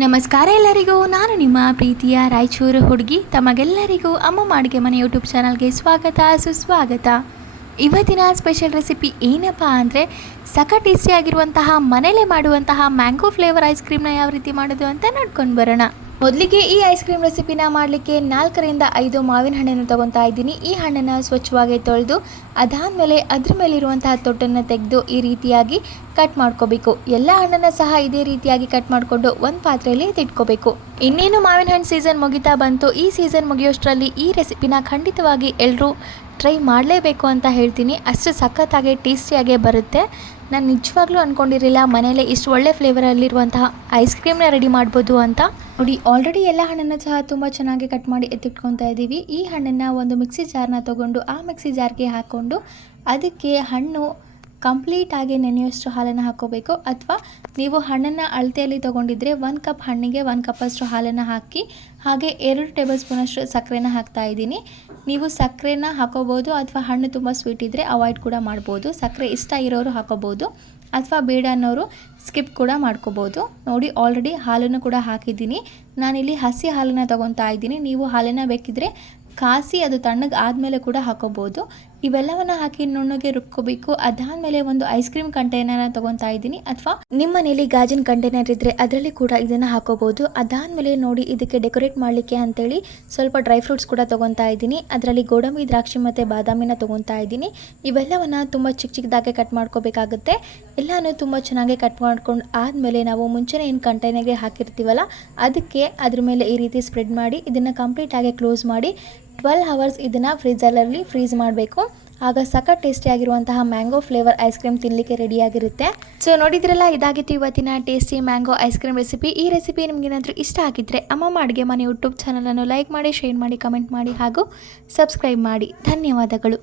ನಮಸ್ಕಾರ ಎಲ್ಲರಿಗೂ. ನಾನು ನಿಮ್ಮ ಪ್ರೀತಿಯ ರಾಯಚೂರು ಹುಡುಗಿ. ತಮಗೆಲ್ಲರಿಗೂ ಅಮ್ಮ ಅಡುಗೆ ಮನೆ ಯೂಟ್ಯೂಬ್ ಚಾನಲ್ಗೆ ಸ್ವಾಗತ ಸುಸ್ವಾಗತ. ಇವತ್ತಿನ ಸ್ಪೆಷಲ್ ರೆಸಿಪಿ ಏನಪ್ಪ ಅಂದರೆ ಸಖತ್ ಟೇಸ್ಟಿಯಾಗಿರುವಂತಹ ಮನೇಲೆ ಮಾಡುವಂತಹ ಮ್ಯಾಂಗೋ ಫ್ಲೇವರ್ ಐಸ್ ಕ್ರೀಮ್ನ ಯಾವ ರೀತಿ ಮಾಡೋದು ಅಂತ ನೋಡ್ಕೊಂಡು ಬರೋಣ. ಮೊದಲಿಗೆ ಈ ಐಸ್ ಕ್ರೀಮ್ ರೆಸಿಪಿನ ಮಾಡಲಿಕ್ಕೆ 4 ರಿಂದ 5 ಮಾವಿನ ಹಣ್ಣನ್ನು ತೊಗೊತಾ ಇದ್ದೀನಿ. ಈ ಹಣ್ಣನ್ನು ಸ್ವಚ್ಛವಾಗಿ ತೊಳೆದು ಅದಾದಮೇಲೆ ಅದ್ರ ಮೇಲಿರುವಂತಹ ತೊಟ್ಟನ್ನು ತೆಗೆದು ಈ ರೀತಿಯಾಗಿ ಕಟ್ ಮಾಡ್ಕೋಬೇಕು. ಎಲ್ಲ ಹಣ್ಣನ್ನು ಸಹ ಇದೇ ರೀತಿಯಾಗಿ ಕಟ್ ಮಾಡಿಕೊಂಡು ಒಂದು ಪಾತ್ರೆಯಲ್ಲಿ ಎತ್ತಿಟ್ಕೋಬೇಕು. ಇನ್ನೇನು ಮಾವಿನ ಹಣ್ಣು ಸೀಸನ್ ಮುಗಿತಾ ಬಂತು. ಈ ಸೀಸನ್ ಮುಗಿಯೋಷ್ಟರಲ್ಲಿ ಈ ರೆಸಿಪಿನ ಖಂಡಿತವಾಗಿ ಎಲ್ಲರೂ ಟ್ರೈ ಮಾಡಲೇಬೇಕು ಅಂತ ಹೇಳ್ತೀನಿ. ಅಷ್ಟು ಸಖತ್ತಾಗಿ ಟೇಸ್ಟಿಯಾಗೇ ಬರುತ್ತೆ. ನಾನು ನಿಜವಾಗ್ಲೂ ಅಂದ್ಕೊಂಡಿರಲಿಲ್ಲ ಮನೇಲೆ ಇಷ್ಟು ಒಳ್ಳೆ ಫ್ಲೇವರಲ್ಲಿರುವಂತಹ ಐಸ್ ಕ್ರೀಮ್ನ ರೆಡಿ ಮಾಡ್ಬೋದು ಅಂತ. ನೋಡಿ, ಆಲ್ರೆಡಿ ಎಲ್ಲ ಹಣ್ಣನ್ನು ಸಹ ತುಂಬ ಚೆನ್ನಾಗಿ ಕಟ್ ಮಾಡಿ ಎತ್ತಿಟ್ಕೊತಾ ಇದ್ದೀವಿ. ಈ ಹಣ್ಣನ್ನು ಒಂದು ಮಿಕ್ಸಿ ಜಾರ್ನ ತೊಗೊಂಡು ಆ ಮಿಕ್ಸಿ ಜಾರ್ಗೆ ಹಾಕ್ಕೊಂಡು ಅದಕ್ಕೆ ಹಣ್ಣು ಕಂಪ್ಲೀಟಾಗಿ ನೆನೆಯುವಷ್ಟು ಹಾಲನ್ನು ಹಾಕ್ಕೋಬೇಕು. ಅಥವಾ ನೀವು ಹಣ್ಣನ್ನು ಅಳತೆಯಲ್ಲಿ ತೊಗೊಂಡಿದ್ರೆ 1 ಕಪ್ ಹಣ್ಣಿಗೆ 1 ಕಪ್ಪಷ್ಟು ಹಾಲನ್ನು ಹಾಕಿ ಹಾಗೆ 2 ಟೇಬಲ್ ಸ್ಪೂನಷ್ಟು ಸಕ್ಕರೆನ ಹಾಕ್ತಾ ಇದ್ದೀನಿ. ನೀವು ಸಕ್ಕರೆನ ಹಾಕೋಬೋದು ಅಥವಾ ಹಣ್ಣು ತುಂಬ ಸ್ವೀಟ್ ಇದ್ದರೆ ಅವಾಯ್ಡ್ ಕೂಡ ಮಾಡ್ಬೋದು. ಸಕ್ಕರೆ ಇಷ್ಟ ಇರೋರು ಹಾಕೋಬೋದು ಅಥವಾ ಬೇಡ ಅನ್ನೋರು ಸ್ಕಿಪ್ ಕೂಡ ಮಾಡ್ಕೋಬೋದು. ನೋಡಿ, ಆಲ್ರೆಡಿ ಹಾಲನ್ನು ಕೂಡ ಹಾಕಿದ್ದೀನಿ. ನಾನಿಲ್ಲಿ ಹಸಿ ಹಾಲನ್ನು ತೊಗೊತಾ ಇದ್ದೀನಿ. ನೀವು ಹಾಲನ್ನು ಬೇಕಿದ್ದರೆ ಕಾಸಿ ಅದು ತಣ್ಣಗೆ ಆದಮೇಲೆ ಕೂಡ ಹಾಕೋಬೋದು. ಇವೆಲ್ಲವನ್ನು ಹಾಕಿ ನುಣ್ಣಗೆ ರುಬ್ಕೋಬೇಕು. ಅದಾದಮೇಲೆ ಒಂದು ಐಸ್ ಕ್ರೀಮ್ ಕಂಟೈನರ್ನ ತೊಗೊತಾ ಇದ್ದೀನಿ. ಅಥವಾ ನಿಮ್ಮ ಮನೇಲಿ ಗಾಜಿನ ಕಂಟೈನರ್ ಇದ್ದರೆ ಅದರಲ್ಲಿ ಕೂಡ ಇದನ್ನು ಹಾಕೋಬೋದು. ಅದಾದಮೇಲೆ ನೋಡಿ, ಇದಕ್ಕೆ ಡೆಕೋರೇಟ್ ಮಾಡಲಿಕ್ಕೆ ಅಂತೇಳಿ ಸ್ವಲ್ಪ ಡ್ರೈ ಫ್ರೂಟ್ಸ್ ಕೂಡ ತೊಗೊತಾ ಇದ್ದೀನಿ. ಅದರಲ್ಲಿ ಗೋಡಂಬಿ, ದ್ರಾಕ್ಷಿ ಮತ್ತು ಬಾದಾಮಿನ ತೊಗೊತಾ ಇದ್ದೀನಿ. ಇವೆಲ್ಲವನ್ನು ತುಂಬ ಚಿಕ್ಕದಾಗೆ ಕಟ್ ಮಾಡ್ಕೋಬೇಕಾಗುತ್ತೆ. ಎಲ್ಲನೂ ತುಂಬ ಚೆನ್ನಾಗಿ ಕಟ್ ಮಾಡ್ಕೊಂಡು ಆದಮೇಲೆ ನಾವು ಮುಂಚೆನೇ ಏನು ಕಂಟೈನರ್ಗೆ ಹಾಕಿರ್ತೀವಲ್ಲ ಅದಕ್ಕೆ ಅದ್ರ ಮೇಲೆ ಈ ರೀತಿ ಸ್ಪ್ರೆಡ್ ಮಾಡಿ ಇದನ್ನು ಕಂಪ್ಲೀಟಾಗಿ ಕ್ಲೋಸ್ ಮಾಡಿ 12 ಅವರ್ಸ್ ಇದನ್ನು ಫ್ರೀಜರಲ್ಲಿ ಫ್ರೀಸ್ ಮಾಡಬೇಕು. ಆಗ ಸಖತ್ ಟೇಸ್ಟಿಯಾಗಿರುವಂತಹ ಮ್ಯಾಂಗೋ ಫ್ಲೇವರ್ ಐಸ್ ಕ್ರೀಮ್ ತಿನ್ನಲಿಕ್ಕೆ ರೆಡಿಯಾಗಿರುತ್ತೆ. ಸೊ ನೋಡಿದ್ರಲ್ಲ, ಇದಾಗಿತ್ತು ಇವತ್ತಿನ tasty mango ice cream recipe. ಈ ರೆಸಿಪಿ ನಿಮಗೇನಾದರೂ ಇಷ್ಟ ಆಗಿದ್ದರೆ ಅಮ್ಮ ಅಡುಗೆ ಮನೆ ಯೂಟ್ಯೂಬ್ ಚಾನಲನ್ನು ಲೈಕ್ ಮಾಡಿ, ಶೇರ್ ಮಾಡಿ, ಕಮೆಂಟ್ ಮಾಡಿ ಹಾಗೂ ಸಬ್ಸ್ಕ್ರೈಬ್ ಮಾಡಿ. ಧನ್ಯವಾದಗಳು.